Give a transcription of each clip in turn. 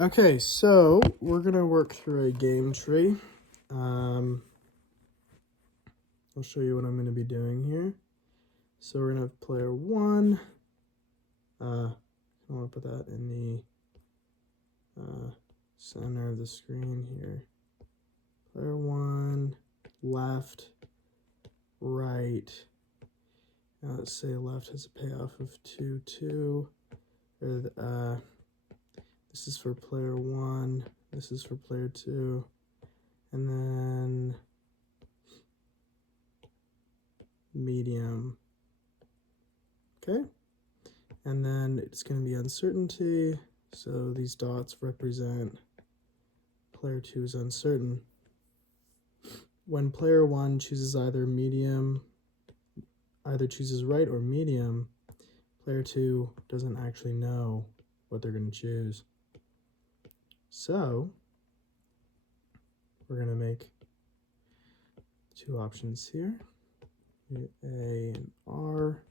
Okay, so we're gonna work through a game tree. I'll show you what I'm gonna be doing here. So we're gonna have player one. I want to put that in the center of the screen here. Player one, left, right. Now let's say left has a payoff of 2-2. This is for player one. This is for player two. And then medium. Okay. And then it's going to be uncertainty. So these dots represent player two is uncertain. When player one chooses either chooses right or medium, player two doesn't actually know what they're going to choose. So we're going to make two options here, A and R.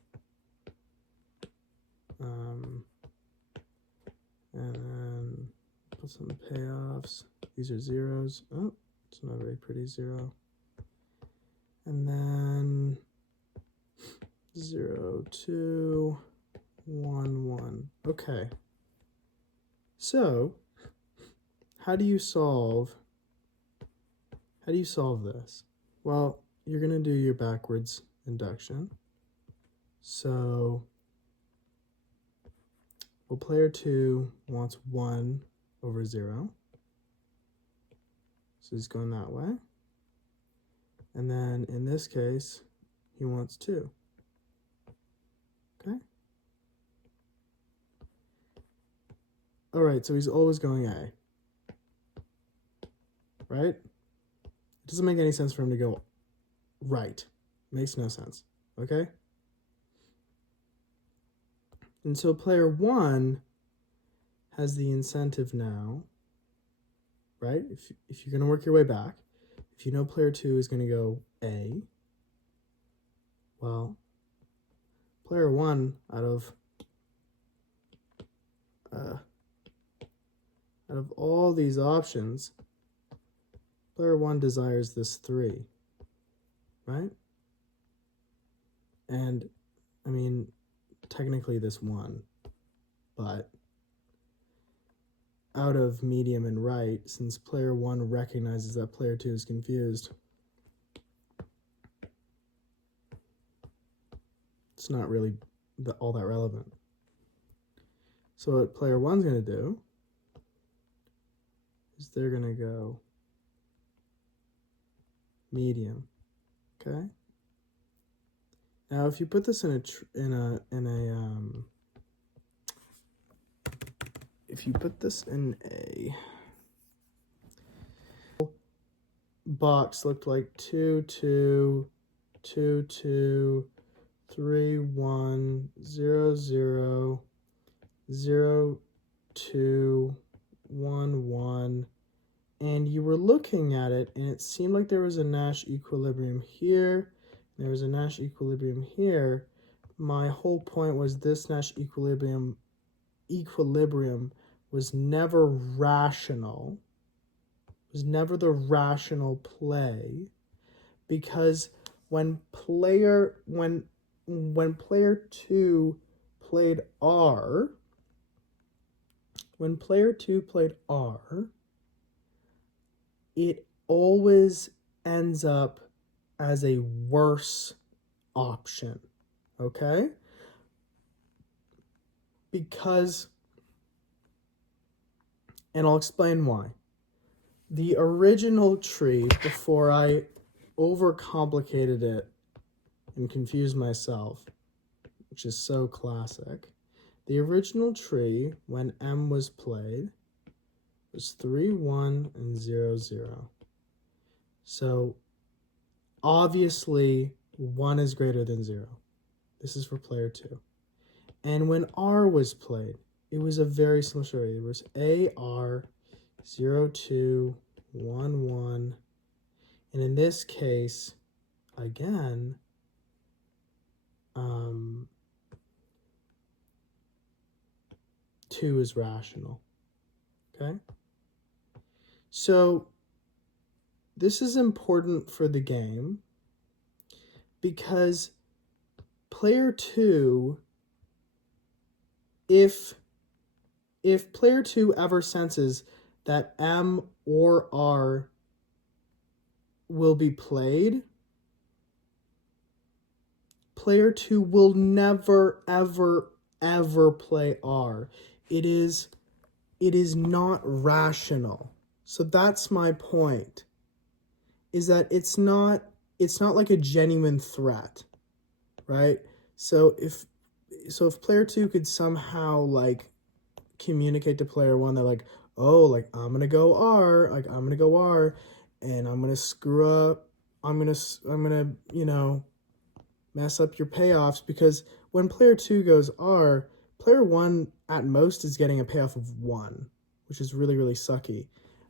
And then put some payoffs. These are zeros. Oh, it's not a very pretty zero. And then 0, 2, 1, 1. Okay. So, how do you solve this? Well, you're going to do your backwards induction. So, well, player 2 wants 1 over 0. So he's going that way. And then in this case, he wants 2. Okay? All right, so he's always going A. Right? It doesn't make any sense for him to go right. It makes no sense. Okay? And so player 1 has the incentive now, right? If you're going to work your way back, if you know player 2 is going to go A, well, player 1 out of all these options, player 1 desires this 3, right? And, I mean, technically this 1, but out of medium and right, since player 1 recognizes that player 2 is confused, it's not really all that relevant. So what player 1's going to do is they're going to go medium, okay? Now, if you put this if you put this in a box looked like 2 2 2 2 3 1 0 0 0 2 1 1, and you were looking at it and it seemed like there was a Nash equilibrium here, there was a Nash equilibrium here. My whole point was this Nash equilibrium was never rational, was never the rational play, because when player 2 played R, it always ends up as a worse option, okay? Because, and I'll explain why. The original tree, before I overcomplicated it and confused myself, which is so classic, the original tree, when M was played, was 3, 1, and 0, 0. So, obviously, 1 is greater than 0. This is for player 2. And when R was played, it was a very similar story. There was AR, 0, 2, 1, 1. And in this case, again, 2 is rational. Okay? So this is important for the game because player 2, if player 2 ever senses that M or R will be played, player 2 will never, ever, ever play R. It is not rational. So that's my point. Is that it's not like a genuine threat, right? So if player 2 could somehow like communicate to player 1 that like, oh, like I'm gonna go R, and I'm gonna screw up, I'm gonna mess up your payoffs, because when player 2 goes R, player 1 at most is getting a payoff of 1, which is really, really sucky.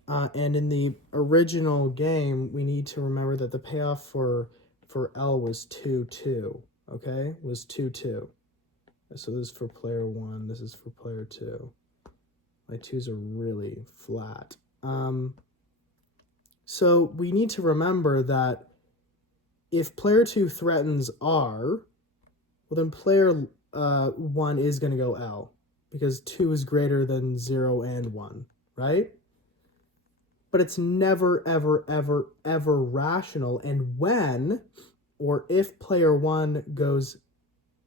And in the original game, we need to remember that the payoff for L was 2-2, okay? Was 2-2. So this is for player 1, this is for player 2. My 2s are really flat. So we need to remember that if player 2 threatens R, well then player 1 is going to go L, because 2 is greater than 0 and 1, right? But it's never, ever, ever, ever rational. And when or if player 1 goes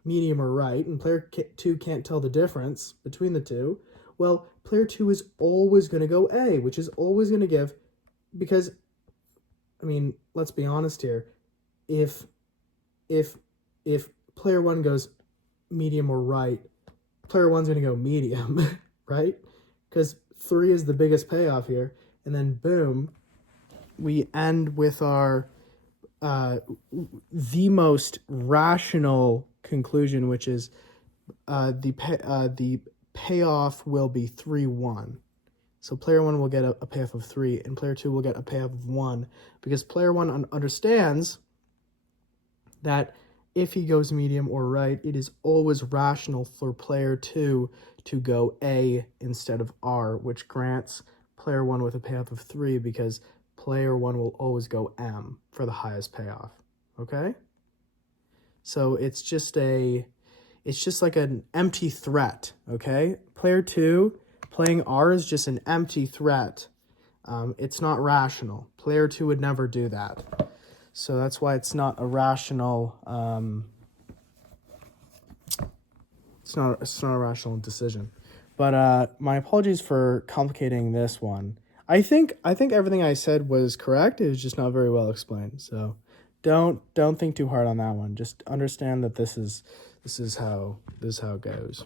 medium or right, and player 2 can't tell the difference between the two, well, player 2 is always going to go A, which is always going to give, because, I mean, let's be honest here. If player 1 goes medium or right, player 1's going to go medium, right? Because 3 is the biggest payoff here. And then, boom, we end with our the most rational conclusion, which is the payoff will be 3-1. So player 1 will get a payoff of 3, and player 2 will get a payoff of 1, because player 1 understands that if he goes medium or right, it is always rational for player 2 to go A instead of R, which grants player 1 with a payoff of 3, because player 1 will always go M for the highest payoff. Okay? So it's just like an empty threat, okay? Player 2 playing R is just an empty threat. It's not rational. Player 2 would never do that. So that's why it's not a rational it's not a rational decision. But my apologies for complicating this one. I think everything I said was correct. It was just not very well explained. So don't think too hard on that one. Just understand that this is how it goes.